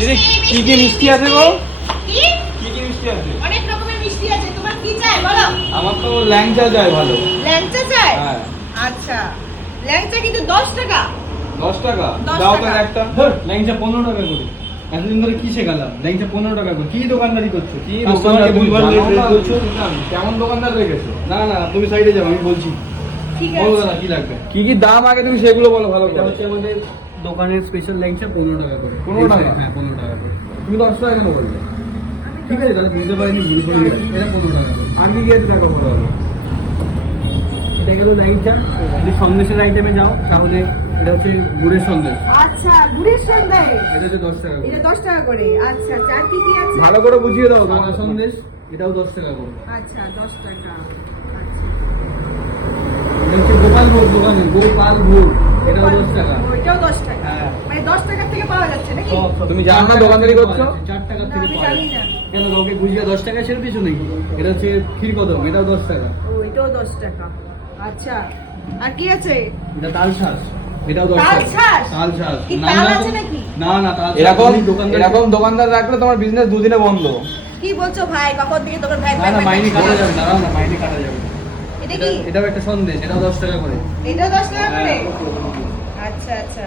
কি কি মিষ্টি আছে গো? কি কি কি মিষ্টি আছে? অনেক রকমের মিষ্টি আছে, তোমার কি চাই বলো? আমার তো ল্যাংচা চাই ভালো। ল্যাংচা চাই? হ্যাঁ। আচ্ছা, ল্যাংচা কিন্তু 10 টাকা। 10 টাকা? 10 দাও তো টাকা। একটা। ল্যাংচা 15 টাকা করে। এতদিন ধরে কি শেখালাম? ল্যাংচা 15 টাকা করে। কি দোকানদারি করছো? কি কাস্টমারকে ভুলভাল জানো রেট না? বলছো? কেমন দোকানদার রেখেছো? না না, তুমি সাইডে যাও, আমি বলছি। ঠিক বলো আছে। দাদা কি লাগবে? কি কি দাম আগে তুমি সেগুলো বলো ভালো এটা করে। হচ্ছে আমাদের দোকানের স্পেশাল ল্যাংচা 15 টাকা করে। 15 টাকা? হ্যাঁ 15 টাকা করে। তুমি 10 টাকা কেন বললে? ঠিক আছে তাহলে বুঝতে পারিনি, ভুল করে গেছি। এটা 15 টাকা করে। আর কি কি আছে টাকা বলো ভালো? এটা গেল ল্যাংচা। যদি সন্দেশের আইটেমে যাও তাহলে এটা হচ্ছে গুড়ের সন্দেশ। আচ্ছা, গুড়ের সন্দেশ। এটা হচ্ছে 10 টাকা করে। এটা 10 টাকা করে। আচ্ছা, চার কি কি আছে? ভালো করে বুঝিয়ে দাও সাদা তোমার সন্দেশ এটাও 10 টাকা করে। আচ্ছা, 10 টাকা। এটা হচ্ছে গোপাল ভোগ দোকানের গোপাল ভোগ, এটাও 10 টাকা। ওইটাও 10 টাকা। হ্যাঁ। মানে 10 টাকা থেকে পাওয়া যাচ্ছে নাকি? তুমি জানো না দোকানদারি করছো? 4 টাকা না, থেকে আমি পাওয়া জানি যায়। না। কেন কাউকে গুজিয়া 10 টাকা ছেড়ে দিয়েছো নাকি? এটা হচ্ছে ক্ষীর কদম, এটাও 10 টাকা। ও, এটাও 10 টাকা। আচ্ছা, আর কি আছে? এটা তাল ছাস, এটাও 10 তাল টাকা। ছাস? তাল ছাস। কি নাম তাল জানো? আছে নাকি? না না, তাল ছাস। এরকম তুমি দোকানদার এরকম দোকানদার রাখলে তোমার বিজনেস দুদিনে বন্ধ। কি বলছো ভাই? কখন থেকে তোকে ভাই না ভাই না, ভাই মাইনে ভাই কাটা বলছো? যাবে, দাঁড়াও না, মাইনে কাটা যাবে। এটা কি? এটাও একটা সন্দেশ, এটাও 10 টাকা করে। এটাও 10 টাকা করে? হ্যাঁ। আচ্ছা আচ্ছা।